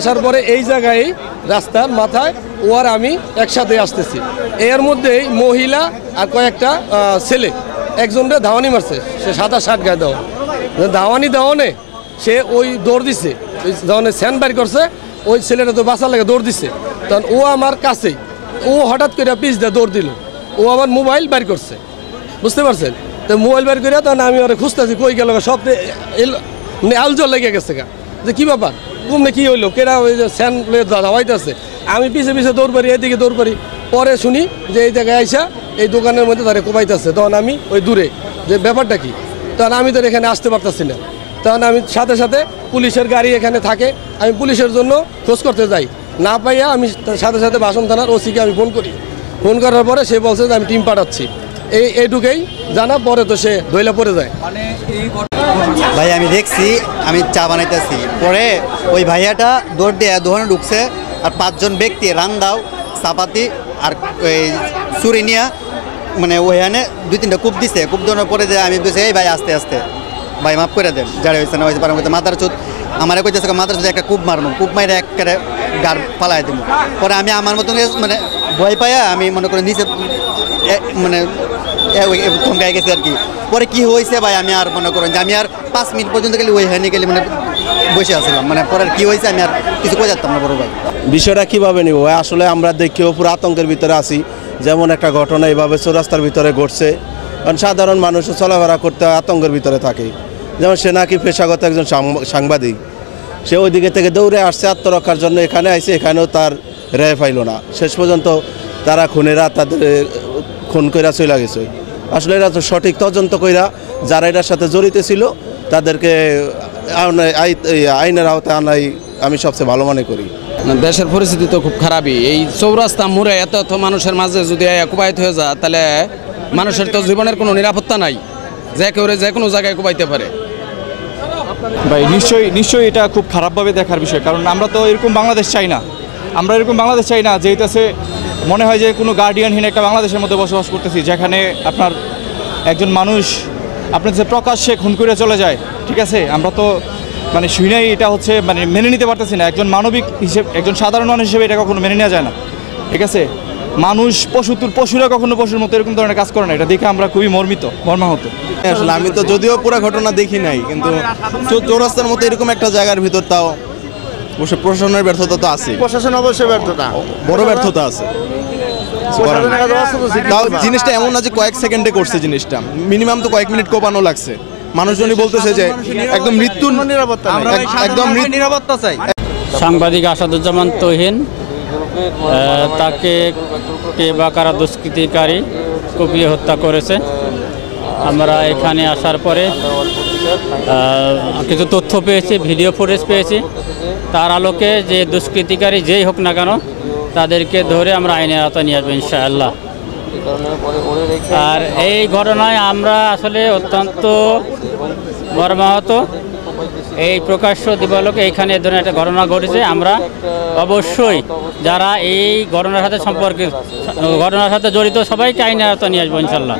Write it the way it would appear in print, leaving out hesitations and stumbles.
আসার পরে এই জায়গায় রাস্তার মাথায় ও আর আমি একসাথে আসতেছি। এর মধ্যেই মহিলা আর কয়েকটা ছেলে একজনটা ধাওয়ানি মারছে, সে 27-60 গায়ে দেওয়া ধাওয়ানি দেওয়ানে সে ওই দৌড় দিছে, ওই ধরনের স্যান্ড বাড়ি করছে, ওই ছেলেটা তো বাঁচার লাগে দৌড় দিছে। তখন ও আমার কাছেই, ও হঠাৎ করে পিছ দিয়ে দৌড় দিল, ও আমার মোবাইল বাড়ি করছে, বুঝতে পারছেন? তো মোবাইল বাড়ি করে তখন আমি ওরা খুঁজতেছি কই গেল, সব আলজল লেগে গেছে গা, যে কী ব্যাপার কুমনে কী হইলো, কেরা ওই যে স্যান্ড ধাওয়াইতেছে। আমি পিছে পিছে দৌড় পারি, এদিকে দৌড় পারি, পরে শুনি যে এই জায়গায় আইসা এই দোকানের মধ্যে তারা কোপাইতেছে। তখন আমি ওই দূরে যে ব্যাপারটা কি, তখন আমি তো এখানে আসতে পারতেছি না। তখন আমি সাথে সাথে পুলিশের গাড়ি এখানে থাকে, আমি পুলিশের জন্য খোঁজ করতে যাই, না পাইয়া আমি সাথে সাথে বাসন থানার ওসিকে আমি ফোন করি। ফোন করার পরে সে বলছে যে আমি টিম পাঠাচ্ছি, এইটুকুই জানা। পরে তো সে ধইলা পড়ে যায়। ভাই আমি দেখছি, আমি চা বানাইতেছি, পরে ওই ভাইয়াটা দৌড় দিয়ে দোকানে ঢুকছে, আর 5 জন ব্যক্তি রান্দাও চাপাতি আর ওই চুরি নিয়া মানে ওইখানে 2-3টা কূপ দিছে। কূপ দেওয়ার পরে যে আমি বলছি এই ভাই আস্তে আস্তে ভাই মাফ করে দেন, যারা হয়েছে না হয়েছে পারে মাথার চোদ আমার কইতেছে মাথার চোদ একটা কূপ মারবো, কূপ মাইরে একেবারে গাড় পালাই দেবো। পরে আমি আমার মতন মানে ভয় পাইয়া আমি মনে করি নিচে মানে থমকাই গেছে আর কি। পরে কি হয়েছে ভাই আমি আর মনে করেন যে আমি আর 5 মিনিট পর্যন্ত গেলে ওই হ্যানি গেলে মানে বসে আসছিলাম, মানে পরে কি হয়েছে আমি আর কিছু কই যাতাম না বড় ভাই। বিষয়টা কীভাবে নিব ভাই, আসলে আমরা দেখেও পুরো আতঙ্কের ভিতরে আছি। যেমন একটা ঘটনা এইভাবে চৌরাস্তার ভিতরে ঘটছে, কারণ সাধারণ মানুষ চলাফেরা করতে আতঙ্কের ভিতরে থাকে। যেমন সে নাকি পেশাগত একজন সাংবাদিক, সে ওই দিকে থেকে দৌড়ে আসছে আত্মরক্ষার জন্য, এখানে আইসে, এখানেও তার রেহাই পাইল না। শেষ পর্যন্ত তারা খুনেরা তাদের খুন কইরা চলে গেছে। আসলে এরা তো সঠিক তদন্ত কইরা যারা এটার সাথে জড়িত ছিল তাদেরকে আইনের আওতায় আনাই আমি সবচেয়ে ভালো মনে করি। দেশের পরিস্থিতি তো খুব খারাপই। এই চৌরাস্তা মোড়ে এত মানুষের মাঝে যদি কুবাইত হয়ে যায়, তাহলে মানুষের তো জীবনের কোনো নিরাপত্তা নাই, যে কেউ যে কোনো জায়গায় কুবাইতে পারে। ভাই নিশ্চয়ই এটা খুব খারাপভাবে দেখার বিষয়, কারণ আমরা তো এরকম বাংলাদেশ চাই না। আমরা এরকম বাংলাদেশ চাই না যেটাছে মনে হয় যে কোনো গার্ডিয়ানহীন একটা বাংলাদেশের মধ্যে বসবাস করতেছি, যেখানে আপনার একজন মানুষ আপনার যে প্রকাশ্যে খুন করে চলে যায়। ঠিক আছে, আমরা তো মানে শুনেই এটা হচ্ছে মানে মেনে নিতে পারতেছি না। একজন মানবিক হিসেবে, একজন সাধারণ মানুষ হিসেবে এটা কখনো মেনে নেওয়া যায় না। ঠিক আছে, মানুষ পশুরা কখনো পশুর মতো এরকম ধরনের কাজ করে না। এটা দেখে আমরা খুবই মর্মাহত। আসলে আমি তো যদিও পুরো ঘটনা দেখি নাই, কিন্তু চৌরাস্তার মতো এরকম একটা জায়গার ভিতর তাও অবশ্যই প্রশাসনের ব্যর্থতা তো আছে। প্রশাসন অবশ্যই ব্যর্থতা, বড় ব্যর্থতা আছে। তাও জিনিসটা এমন না যে কয়েক সেকেন্ডে করছে, জিনিসটা মিনিমাম তো কয়েক মিনিট কোপানো লাগছে। মানুষজনই বলতেছে যে একদম মৃত্যুর নিরাপত্তা, একদম নিরাপত্তা চাই। সাংবাদিক আসাদুজ্জামান তহিন, তাকে কে বা কারা দুষ্কৃতিকারী কুপিয়ে হত্যা করেছে। আমরা এখানে আসার পরে কিছু তথ্য পেয়েছি, ভিডিও ফুটেজ পেয়েছি। তার আলোকে যে দুষ্কৃতিকারী যেই হোক না কেন তাদেরকে ধরে আমরা আইনের আওতায় নিয়ে আসবো ইনশাআল্লাহ। আর এই ঘটনায় আমরা আসলে অত্যন্ত মর্মাহত। এই প্রকাশ্য দিবালোকে এইখানে এ ধরনের একটা ঘটনা ঘটেছে। আমরা অবশ্যই যারা এই ঘটনার সাথে জড়িত সবাইকে আইনের আওতায় নিয়ে আসবো ইনশাআল্লাহ।